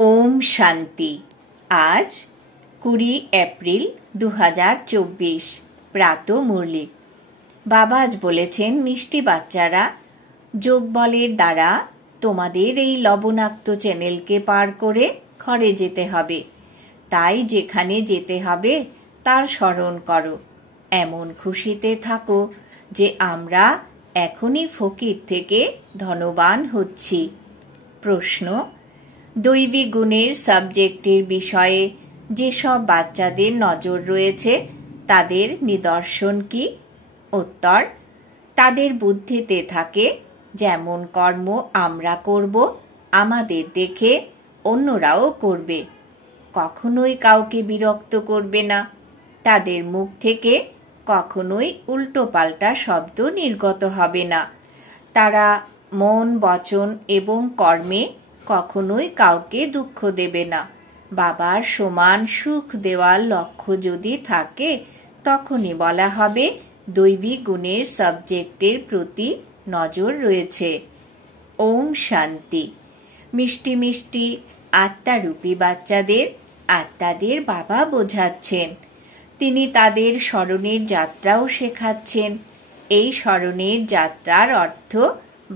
ওম শান্তি। আজ 20 এপ্রিল 2024 প্রাত মুরলি। বাবা আজ বলেছেন, মিষ্টি বাচ্চারা, যোগ বলের দ্বারা তোমাদের এই লবণাক্ত চ্যানেলকে পার করে ঘরে যেতে হবে। তাই যেখানে যেতে হবে তার স্মরণ করো। এমন খুশিতে থাকো যে আমরা এখনই ফকির থেকে ধনবান হচ্ছি। প্রশ্ন: দৈবী গুণের সাবজেক্টের বিষয়ে যেসব বাচ্চাদের নজর রয়েছে তাদের নিদর্শন কি? উত্তর: তাদের বুদ্ধিতে থাকে যেমন কর্ম আমরা করব আমাদের দেখে অন্যরাও করবে। কখনোই কাউকে বিরক্ত করবে না। তাদের মুখ থেকে কখনোই উল্টোপাল্টা শব্দ নির্গত হবে না। তারা মন, বচন এবং কর্মে কখনোই কাউকে দুঃখ দেবে না। বাবার সমান সুখ দেওয়ার লক্ষ্য যদি থাকে তখনই বলা হবে দৈবী গুণের সাবজেক্টের প্রতি নজর রয়েছে। ওম শান্তি। মিষ্টি মিষ্টি আত্মারূপী বাচ্চাদের আত্মাদের বাবা বোঝাচ্ছেন। তিনি তাদের স্মরণের যাত্রাও শেখাচ্ছেন। এই স্মরণের যাত্রার অর্থ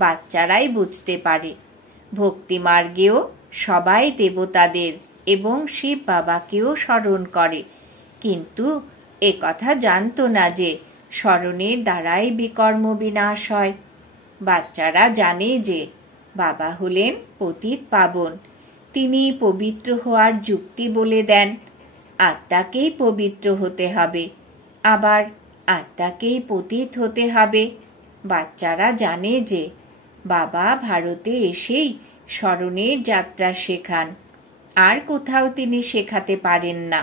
বাচ্চারাই বুঝতে পারে। ভক্তিমার্গেও সবাই দেবতাদের এবং শিব বাবাকেও স্মরণ করে, কিন্তু একথা জানত না যে স্মরণের দ্বারাই বিকর্ম বিনাশ হয়। বাচ্চারা জানে যে বাবা হলেন পতিত পাবন। তিনি পবিত্র হওয়ার যুক্তি বলে দেন। আত্মাকেই পবিত্র হতে হবে, আবার আত্মাকেই পতিত হতে হবে। বাচ্চারা জানে যে বাবা ভারতে এসেই স্মরণের যাত্রা শেখান, আর কোথাও তিনি শেখাতে পারেন না।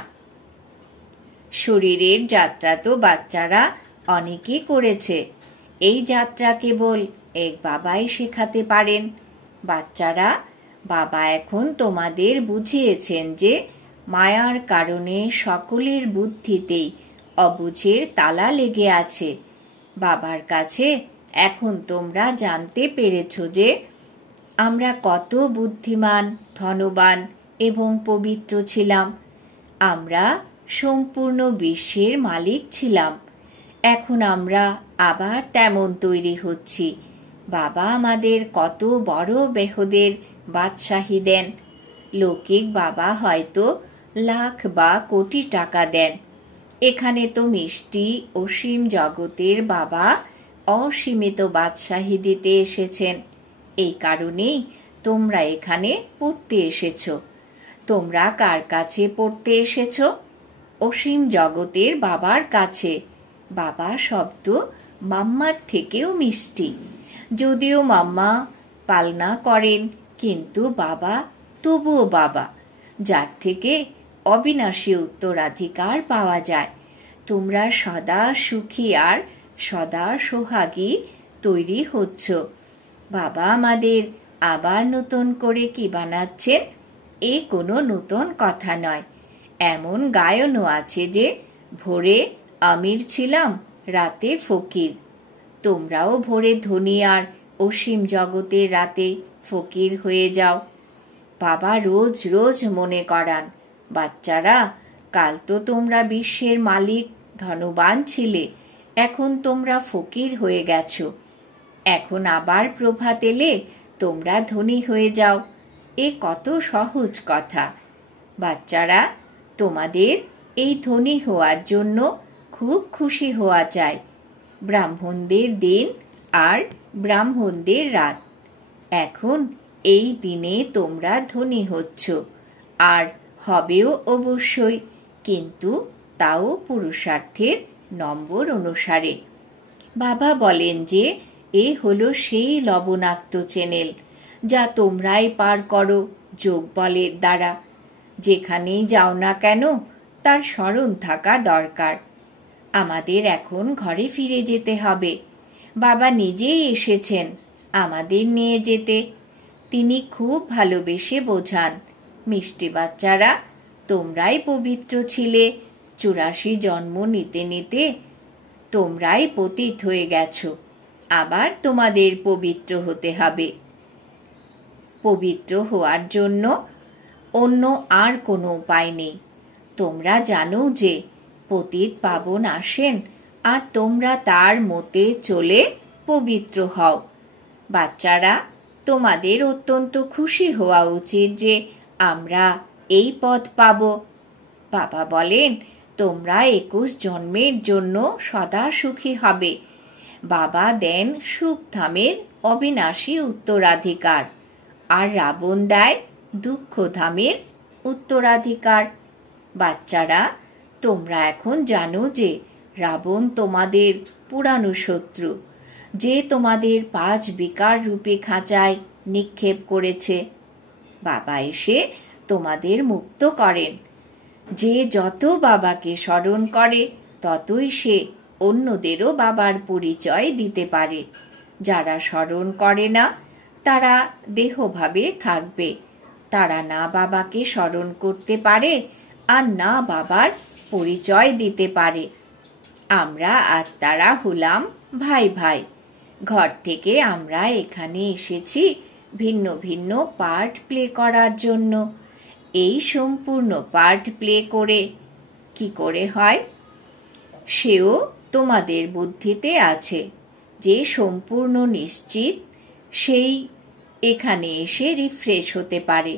শরীরের যাত্রা তো বাচ্চারা অনেকেই করেছে। এই যাত্রা কেবল এক বাবাই শেখাতে পারেন। বাচ্চারা, বাবা এখন তোমাদের বুঝিয়েছেন যে মায়ার কারণে সকলের বুদ্ধিতেই অবুঝের তালা লেগে আছে। বাবার কাছে এখন তোমরা জানতে পেরেছ যে আমরা কত বুদ্ধিমান, ধনবান এবং পবিত্র ছিলাম। আমরা সম্পূর্ণ বিশ্বের মালিক ছিলাম। এখন আমরা আবার তেমন তৈরি হচ্ছি। বাবা আমাদের কত বড় বেহদের বাদশাহী দেন। লৌকিক বাবা হয়তো লাখ বা কোটি টাকা দেন। এখানে তো মিষ্টি অসীম জগতের বাবা অসীমিত বাদশাহী দিতে এসেছেন। এই কারণেই তোমরা এখানে পড়তে এসেছ। তোমরা কার কাছে পড়তে এসেছ? অসীম জগতের বাবার কাছে। বাবা শব্দ মাম্মার থেকেও মিষ্টি। যদিও মাম্মা পালনা করেন, কিন্তু বাবা তবুও বাবা, যার থেকে অবিনাশী উত্তরাধিকার পাওয়া যায়। তোমরা সদা সুখী আর সদা সোহাগী তৈরি হচ্ছ। বাবা আমাদের আবার নতুন করে কি বানাচ্ছেন এ কোনো নতুন কথা নয়। এমন গায়নও আছে যে ভোরে আমির ছিলাম, রাতে ফকির। তোমরাও ভোরে ধনী আর অসীম জগতের রাতে ফকির হয়ে যাও। বাবা রোজ রোজ মনে করান, বাচ্চারা, কাল তো তোমরা বিশ্বের মালিক, ধনবান ছিলে। এখন তোমরা ফকির হয়ে গেছো। এখন আবার প্রভাত এলে তোমরা ধনী হয়ে যাও। এ কত সহজ কথা। বাচ্চারা, তোমাদের এই ধনী হওয়ার জন্য খুব খুশি হওয়া চাই। ব্রাহ্মণদের দিন আর ব্রাহ্মণদের রাত। এখন এই দিনে তোমরা ধনী হচ্ছ, আর হবেও অবশ্যই, কিন্তু তাও পুরুষার্থের নম্বর অনুসারে। বাবা বলেন যে এ হলো সেই লবণাক্ত চ্যানেল যা তোমরাই পার করো যোগ বলের দ্বারা। যেখানেই যাও না কেন তার স্মরণ থাকা দরকার। আমাদের এখন ঘরে ফিরে যেতে হবে। বাবা নিজেই এসেছেন আমাদের নিয়ে যেতে। তিনি খুব ভালোবেসে বোঝান, মিষ্টি বাচ্চারা, তোমরাই পবিত্র ছিলে। 84 জন্ম নিতে নিতে তোমরাই পতিত হয়ে গেছো। আবার তোমাদের পবিত্র হতে হবে। পবিত্র হওয়ার জন্য অন্য আর কোনো উপায় নেই। তোমরা জানো যে পতিত পাবন আসেন আর তোমরা তার মতে চলে পবিত্র হও। বাচ্চারা, তোমাদের অত্যন্ত খুশি হওয়া উচিত যে আমরা এই পথ পাব। বাবা বলেন, তোমরা 21 জন্মের জন্য সদা সুখী হবে। বাবা দেন সুখধামের অবিনাশী উত্তরাধিকার, আর রাবণ দেয় দুঃখধামের উত্তরাধিকার। বাচ্চারা, তোমরা এখন জানো যে রাবণ তোমাদের পুরানো শত্রু, যে তোমাদের 5 বিকার রূপে খাঁচায় নিক্ষেপ করেছে। বাবা এসে তোমাদের মুক্ত করেন। যে যত বাবাকে স্মরণ করে ততই সে অন্যদেরও বাবার পরিচয় দিতে পারে। যারা স্মরণ করে না তারা দেহভাবে থাকবে। তারা না বাবাকে স্মরণ করতে পারে আর না বাবার পরিচয় দিতে পারে। আমরা আত্মারা হলাম ভাই ভাই। ঘর থেকে আমরা এখানে এসেছি ভিন্ন ভিন্ন পার্ট প্লে করার জন্য। এই সম্পূর্ণ পার্ট প্লে করে কি করে হয় সেও তোমাদের বুদ্ধিতে আছে। যে সম্পূর্ণ নিশ্চিত সেই এখানে এসে রিফ্রেশ হতে পারে।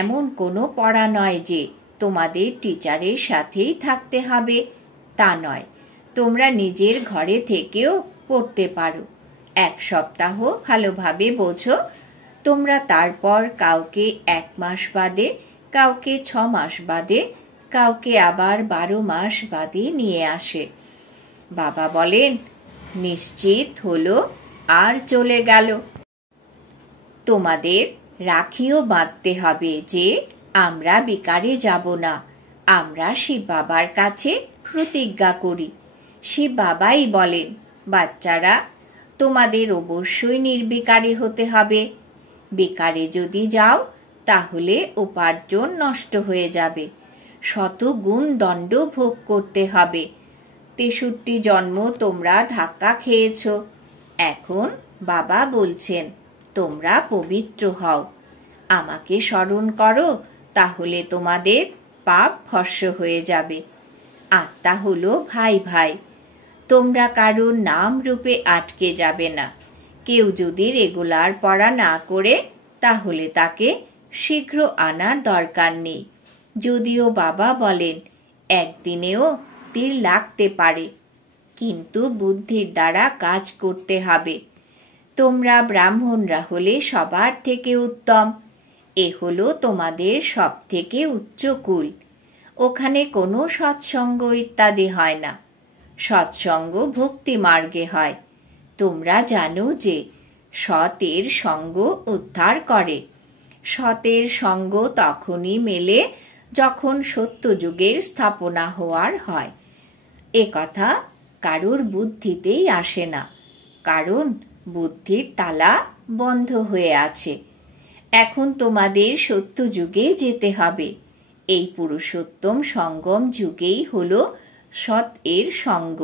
এমন কোনো পড়া নয় যে তোমাদের টিচারের সাথেই থাকতে হবে, তা নয়। তোমরা নিজের ঘরে থেকেও পড়তে পারো। 1 সপ্তাহ ভালোভাবে বোঝো। তোমরা তারপর কাউকে 1 মাস বাদে, কাউকে 6 মাস বাদে, কাউকে আবার 12 মাস বাদে নিয়ে আসে। বাবা বলেন, নিশ্চিত হলো আর চলে গেল। তোমাদের রাখিও বাঁধতে হবে যে আমরা বিকারে যাব না। আমরা শিব বাবার কাছে প্রতিজ্ঞা করি। শিব বাবাই বলেন, বাচ্চারা, তোমাদের অবশ্যই নির্বিকারী হতে হবে। বিকারে যদি যাও তাহলে উপার্জন নষ্ট হয়ে যাবে। 100 গুণ দণ্ড ভোগ করতে হবে। 63 জন্ম তোমরা ধাক্কা খেয়েছ। এখন বাবা বলছেন, তোমরা পবিত্র হও। আমাকে স্মরণ করো, তাহলে তোমাদের পাপ ভস্ম হয়ে যাবে। আত্মা হলো ভাই ভাই। তোমরা কারোর নাম রূপে আটকে যাবে না। কেউ যদি রেগুলার পড়া না করে তাহলে তাকে শীঘ্র আনার দরকার নেই। যদিও বাবা বলেন একদিনেও তীর লাগতে পারে, কিন্তু বুদ্ধির দ্বারা কাজ করতে হবে। তোমরা ব্রাহ্মণরা হলে সবার থেকে উত্তম। এ হলো তোমাদের সব থেকে উচ্চ কুল। ওখানে কোনো সৎসঙ্গ ইত্যাদি হয় না। সৎসঙ্গ ভক্তি মার্গে হয়। তোমরা জানো যে সতের সঙ্গ উদ্ধার করে। সতের সঙ্গ তখনই মেলে যখন সত্যযুগের স্থাপনা হওয়ার হয়। এ কথা কারোর বুদ্ধিতেই আসে না, কারণ বুদ্ধির তালা বন্ধ হয়ে আছে। এখন তোমাদের সত্যযুগে যেতে হবে। এই পুরুষোত্তম সঙ্গম যুগেই হলো সৎ এর সঙ্গ।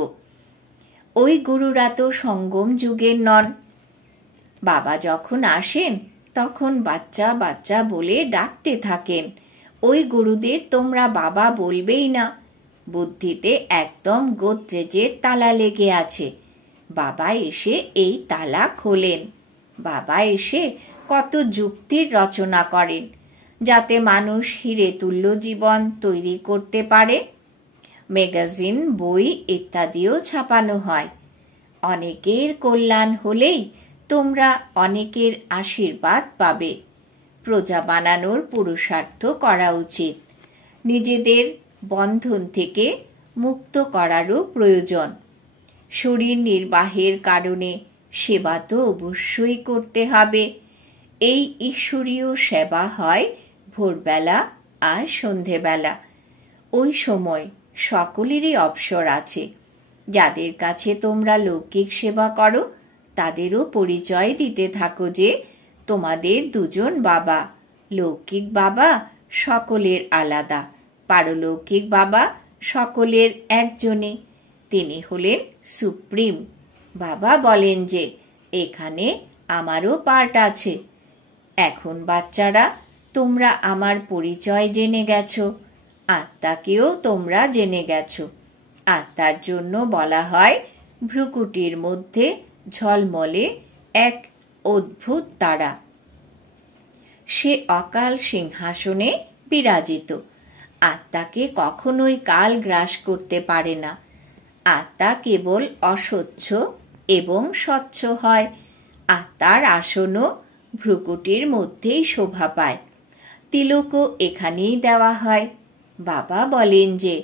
ওই গুরুরা তো সঙ্গম যুগের নন। বাবা যখন আসেন তখন বাচ্চা বাচ্চা বলে ডাকতে থাকেন। ওই গুরুদের তোমরা বাবা বলবেই না। বুদ্ধিতে একদম গোদরেজের তালা লেগে আছে। বাবা এসে এই তালা খোলেন। বাবা এসে কত যুক্তির রচনা করেন যাতে মানুষ হিরে তুল্য জীবন তৈরি করতে পারে। ম্যাগাজিন, বই ইত্যাদিও ছাপানো হয়। অনেকের কল্যাণ হলেই তোমরা অনেকের আশীর্বাদ পাবে। প্রজা বানানোর পুরুষার্থ করা উচিত। নিজেদের বন্ধন থেকে মুক্ত করারও প্রয়োজন। শরীর নির্বাহের কারণে সেবা তো অবশ্যই করতে হবে। এই ঈশ্বরীয় সেবা হয় ভোরবেলা আর সন্ধেবেলা। ওই সময় সকলেরই অবসর আছে। যাদের কাছে তোমরা লৌকিক সেবা করো তাদেরও পরিচয় দিতে থাকো যে তোমাদের 2 জন বাবা। লৌকিক বাবা সকলের আলাদা, পারলৌকিক বাবা সকলের একজনই। তিনি হলেন সুপ্রিম। বাবা বলেন যে এখানে আমারও পার্ট আছে। এখন বাচ্চারা, তোমরা আমার পরিচয় জেনে গেছো, আত্মাকেও তোমরা জেনে গেছো। আত্মার জন্য বলা হয় ভ্রুকুটির মধ্যে ঝলমলে এক অদ্ভুত তারা। সে অকাল সিংহাসনে বিরাজিত। আত্মাকে কখনোই কাল গ্রাস করতে পারে না। আত্মা কেবল অস্বচ্ছ এবং স্বচ্ছ হয়। আত্মার আসনও ভ্রুকুটির মধ্যেই শোভা পায়। তিলকও এখানেই দেওয়া হয়। বাবা বলেন যে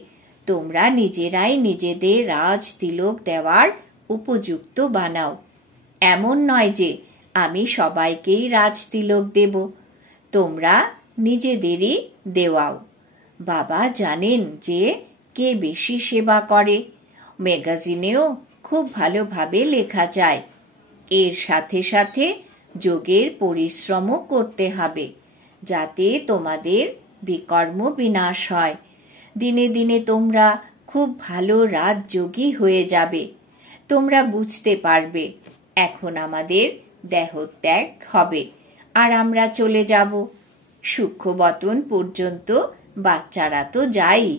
তোমরা নিজেরাই নিজেদের রাজ তিলক দেওয়ার উপযুক্ত বানাও। এমন নয় যে আমি সবাইকেই রাজ তিলক দেব, তোমরা নিজেদেরই দেওয়াও। বাবা জানেন যে কে বেশি সেবা করে। ম্যাগাজিনেও খুব ভালোভাবে লেখা যায়। এর সাথে সাথে যোগের পরিশ্রমও করতে হবে, যাতে তোমাদের বিকর্ম বিনাশ হয়। দিনে দিনে তোমরা খুব ভালো রাজযোগী হয়ে যাবে। তোমরা বুঝতে পারবে এখন আমাদের দেহত্যাগ হবে আর আমরা চলে যাব। সূক্ষ্ম বতন পর্যন্ত বাচ্চারা তো যায়ই,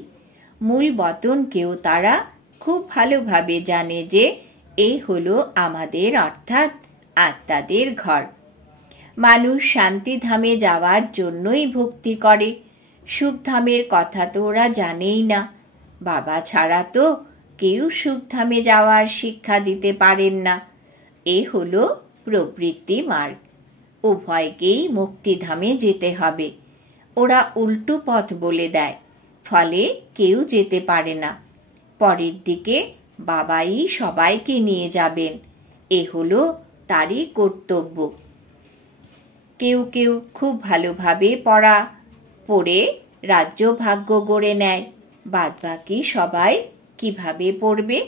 মূল বতনকেও তারা খুব ভালোভাবে জানে যে এই হলো আমাদের অর্থাৎ আত্মাদের ঘর। মানুষ শান্তিধামে যাওয়ার জন্যই ভক্তি করে। সুখধামের কথা তো ওরা জানেই না। বাবা ছাড়া তো কেউ সুখধামে যাওয়ার শিক্ষা দিতে পারেন না। এ হলো প্রবৃত্তি মার্গ। উভয়কেই মুক্তিধামে যেতে হবে। ওরা উল্টো পথ বলে দেয়, ফলে কেউ যেতে পারে না। পরের দিকে বাবাই সবাইকে নিয়ে যাবেন, এ হলো তারই কর্তব্য। কেউ কেউ খুব ভালোভাবে পড়ে রাজ্য ভাগ্য গড়ে নেয়। বাদবাকি সবাই কিভাবে পড়বে?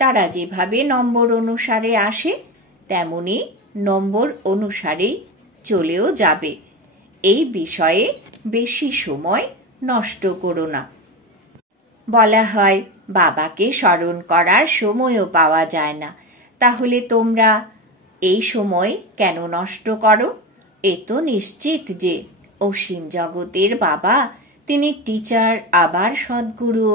তারা যেভাবে নম্বর অনুসারে আসে তেমনি নম্বর অনুসারেই চলেও যাবে। এই বিষয়ে বেশি সময় নষ্ট করো না। বলা হয় বাবাকে স্মরণ করার সময়ও পাওয়া যায় না। তাহলে তোমরা এই সময় কেন নষ্ট করো? এ তো নিশ্চিত যে অসীম জগতের বাবা তিনি টিচার, আবার সদ্গুরু।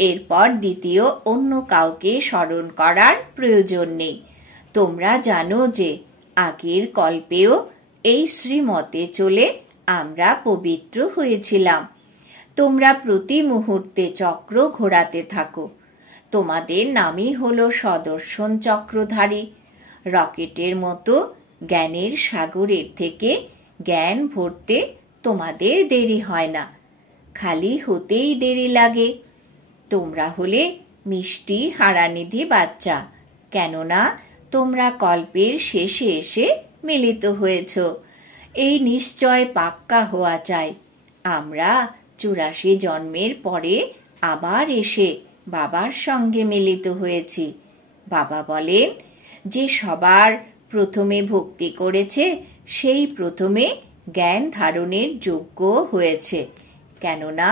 এরপর দ্বিতীয় অন্য কাউকে স্মরণ করার প্রয়োজন নেই। তোমরা জানো যে আগের কল্পেও এই শ্রীমতে চলে আমরা পবিত্র হয়েছিলাম। তোমরা প্রতি মুহূর্তে চক্র ঘোরাতে থাকো। তোমাদের নামই হলো সদর্শন চক্রধারী। রকেটের মতো জ্ঞানের সাগরের থেকে জ্ঞান ভরতে তোমাদের দেরি হয় না, খালি হতেই দেরি লাগে। তোমরা হলে মিষ্টি হারানিধি বাচ্চা, কেননা তোমরা কল্পের শেষে এসে মিলিত হয়েছ। এই নিশ্চয় পাক্কা হওয়া চাই। আমরা 84 জন্মের পরে আবার এসে বাবার সঙ্গে মিলিত হয়েছি। বাবা বলেন যে সবার প্রথমে ভক্তি করেছে সেই প্রথমে জ্ঞান ধারণের যোগ্য হয়েছে, কেননা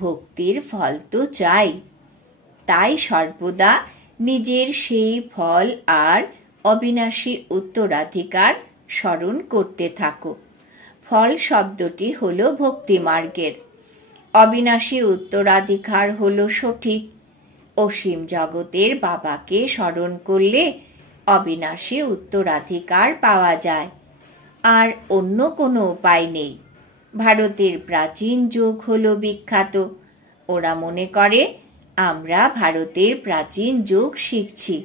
ভক্তির ফল তো চাই। তাই সর্বদা নিজের সেই ফল আর অবিনাশী উত্তরাধিকার স্মরণ করতে থাকো। ফল শব্দটি হলো ভক্তি মার্গের, অবিনাশী উত্তরাধিকার হলো সঠিক। অসীম জগতের বাবাকে স্মরণ করলে অবিনাশী উত্তরাধিকার পাওয়া যায়, আর অন্য কোনো উপায় নেই। ভারতের প্রাচীন যুগ হলো বিখ্যাত। ওরা মনে করে আমরা ভারতের প্রাচীন যুগ শিখছি।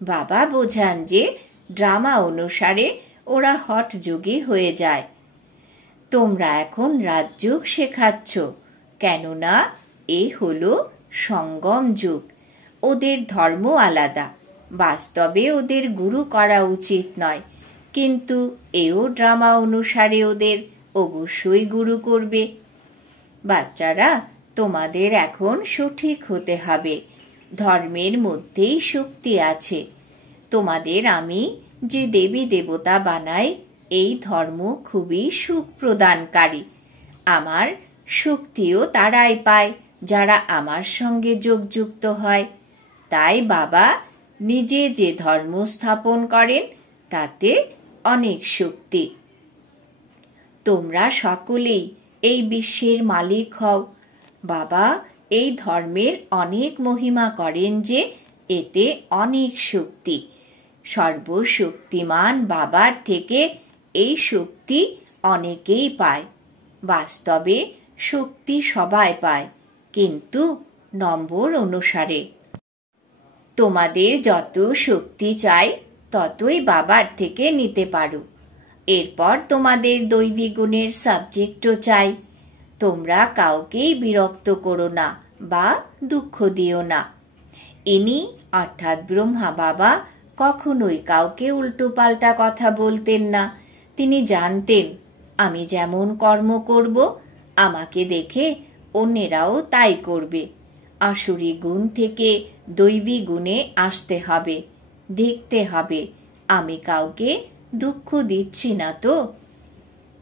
বাবা বোঝান যে ড্রামা অনুসারে ওরা হট যোগী হয়ে যায়। তোমরা এখন রাজযোগ শেখাচ্ছ, কেননা এ হলো সঙ্গম যুগ। ওদের ধর্ম আলাদা, বাস্তবে ওদের গুরু করা উচিত নয়, কিন্তু এও ড্রামা অনুসারে ওদের অবশ্যই গুরু করবে। বাচ্চারা, তোমাদের এখন সঠিক হতে হবে। ধর্মের মধ্যেই শক্তি আছে। তোমাদের আমি যে দেবী দেবতা বানাই, এই ধর্ম খুবই সুখ প্রদানকারী। আমার শক্তিও তারাই পায় যারা আমার সঙ্গে যোগযুক্ত হয়। তাই বাবা নিজে যে ধর্ম স্থাপন করেন তাতে অনেক শক্তি। তোমরা সকলেই এই বিশ্বের মালিক হও। বাবা এই ধর্মের অনেক মহিমা করেন যে এতে অনেক শক্তি। সর্বশক্তিমান বাবার থেকে এই শক্তি অনেকেই পায়। বাস্তবে শক্তি সবাই পায়, কিন্তু নম্বর অনুসারে। তোমাদের যত শক্তি চাই ততই বাবার থেকে নিতে পারো। এরপর তোমাদের দৈবী গুণের সাবজেক্টও চাই। তোমরা কাউকেই বিরক্ত করো না বা দুঃখ দিও না। ইনি অর্থাৎ ব্রহ্মা বাবা কখনোই কাউকে উল্টোপাল্টা কথা বলতেন না। তিনি জানতেন আমি যেমন কর্ম করব, আমাকে দেখে অন্যেরাও তাই করবে। আসুরি গুণ থেকে দৈবী গুণে আসতে হবে। দেখতে হবে আমি কাউকে দুঃখ দিচ্ছি না তো।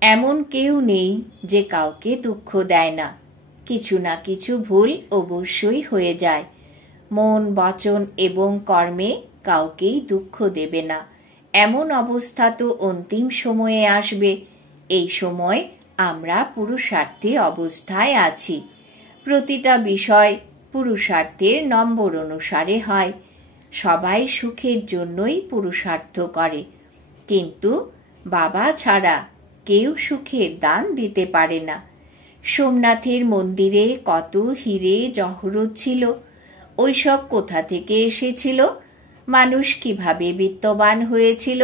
এমন কেউ নেই যে কাউকে দুঃখ দেয় না। কিছু না কিছু ভুল অবশ্যই হয়ে যায়। মন, বচন এবং কর্মে কাউকেই দুঃখ দেবে না। এমন অবস্থা তো অন্তিম সময়ে আসবে। এই সময় আমরা পুরুষার্থী অবস্থায় আছি। প্রতিটা বিষয় পুরুষার্থের নম্বর অনুসারে হয়। সবাই সুখের জন্যই পুরুষার্থ করে, কিন্তু বাবা ছাড়া কেউ সুখের দান দিতে পারে না। সোমনাথের মন্দিরে কত হীরে জহরত ছিল, ওইসব কোথা থেকে এসেছিল? মানুষ কিভাবে বিত্তবান হয়েছিল?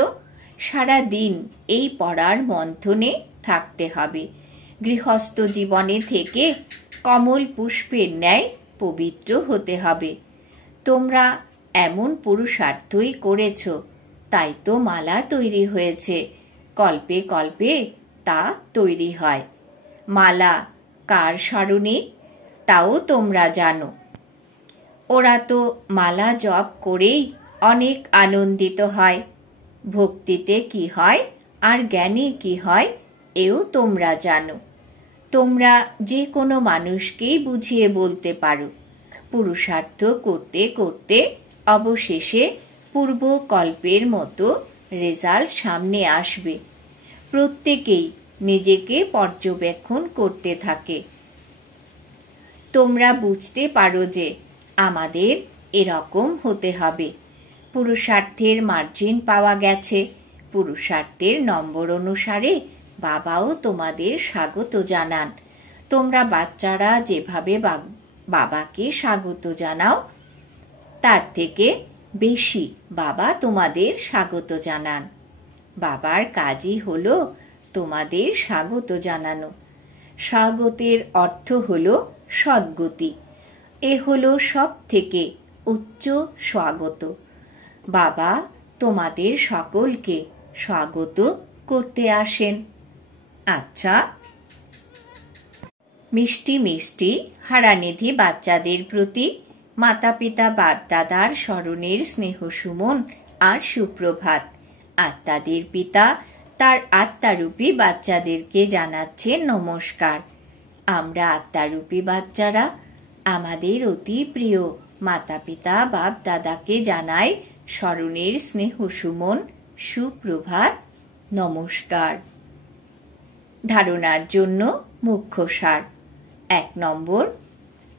সারা দিন এই পড়ার মন্থনে থাকতে হবে। গৃহস্থ জীবনে থেকে কমল পুষ্পের ন্যায় পবিত্র হতে হবে। তোমরা এমন পুরুষার্থই করেছ, তাই তো মালা তৈরি হয়েছে। কল্পে কল্পে তা তৈরি হয়। মালা কার স্মরণে তাও তোমরা জানো। ওরা তো মালা জপ করেই অনেক আনন্দিত হয়। ভক্তিতে কি হয় আর জ্ঞানে কি হয় এও তোমরা জানো। তোমরা যে কোনো মানুষকেই বুঝিয়ে বলতে পারো। পুরুষার্থ করতে করতে অবশেষে পূর্বকল্পের মতো রেজাল্ট সামনে আসবে। প্রত্যেকেই নিজেকে পর্যবেক্ষণ করতে থাকে। তোমরা বুঝতে পারো যে আমাদের এরকম হতে হবে। পুরুষার্থের মার্জিন পাওয়া গেছে। পুরুষার্থের নম্বর অনুসারে বাবাও তোমাদের স্বাগত জানান। তোমরা বাচ্চারা যেভাবে বাবাকে স্বাগত জানাও, তার থেকে বেশি বাবা তোমাদের স্বাগত জানান। বাবার কাজই হলো তোমাদের স্বাগত জানানো। স্বাগতের অর্থ হলো সদ্গতি। এ হলো সব থেকে উচ্চ স্বাগত। বাবা তোমাদের সকলকে স্বাগত করতে আসেন। আচ্ছা, মিষ্টি মিষ্টি হারানিধি বাচ্চাদের প্রতি মাতা পিতা বাপ দাদার স্মরণের স্নেহ সুমন আর সুপ্রভাত। আত্মাদের পিতা তার আত্মারূপী বাচ্চাদেরকে জানাচ্ছে নমস্কার। আমরা আত্মারূপী বাচ্চারা আমাদের অতি প্রিয় মাতা পিতা বাপ দাদাকে জানাই স্মরণের স্নেহ সুমন, সুপ্রভাত, নমস্কার। ধারণার জন্য মুখ্য সার। 1 নম্বর,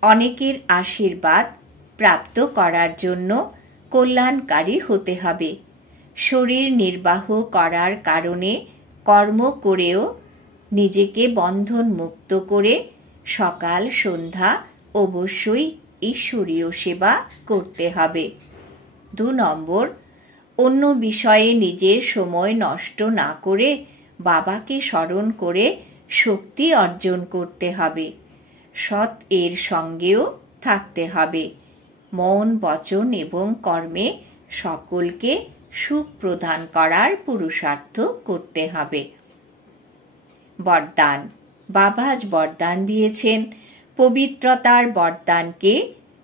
অনেকের আশীর্বাদ প্রাপ্ত করার জন্য কল্যাণকারী হতে হবে। শরীর নির্বাহ করার কারণে কর্ম করেও নিজেকে বন্ধন মুক্ত করে সকাল সন্ধ্যা অবশ্যই ঈশ্বরীয় সেবা করতে হবে। 2 নম্বর, অন্য বিষয়ে নিজের সময় নষ্ট না করে বাবাকে স্মরণ করে শক্তি অর্জন করতে হবে। সৎ এর সঙ্গেও থাকতে হবে। মন, বচন এবং কর্মে সকলকে সুখ প্রদান করার পুরুষার্থ করতে হবে। বরদান। বাবা আজ বরদান দিয়েছেন, পবিত্রতার বরদানকে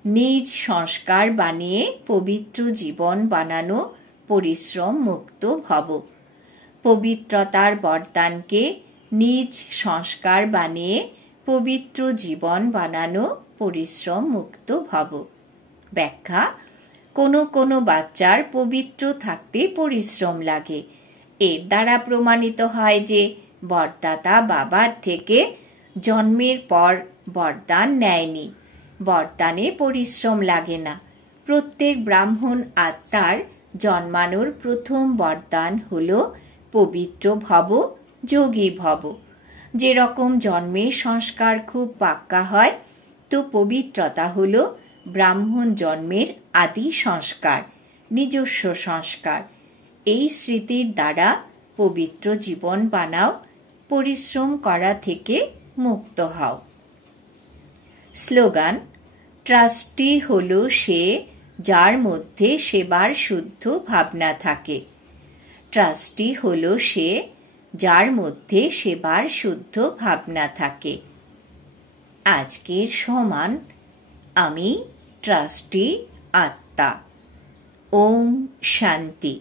নিজ সংস্কার বানিয়ে পবিত্র জীবন বানানো, পরিশ্রম মুক্ত ভব। পবিত্রতার বরদানকে নিজ সংস্কার বানিয়ে পবিত্র জীবন বানানো, পরিশ্রম মুক্ত ভব। ব্যাখ্যা। কোনো কোনো বাচ্চার পবিত্র থাকতে পরিশ্রম লাগে। এর দ্বারা প্রমাণিত হয় যে বরদাতা বাবার থেকে জন্মের পর বরদান নেয়নি। বরদানে পরিশ্রম লাগে না। প্রত্যেক ব্রাহ্মণ আত্মার জন্মানোর প্রথম বরদান হল পবিত্র ভব, যোগী ভব। যেরকম জন্মের সংস্কার খুব পাক্কা হয়, তো পবিত্রতা হল ব্রাহ্মণ জন্মের আদি সংস্কার, নিজস্ব সংস্কার। এই স্মৃতির দ্বারা পবিত্র জীবন বানাও, পরিশ্রম করা থেকে মুক্ত হও। স্লোগান: ট্রাস্টি হল সে যার মধ্যে সেবার শুদ্ধ ভাবনা থাকে। ট্রাস্টি হল সে যার মধ্যে সেবার শুদ্ধ ভাবনা থাকে। আজকের সমান আমি ট্রাস্টি আত্মা। ওম শান্তি।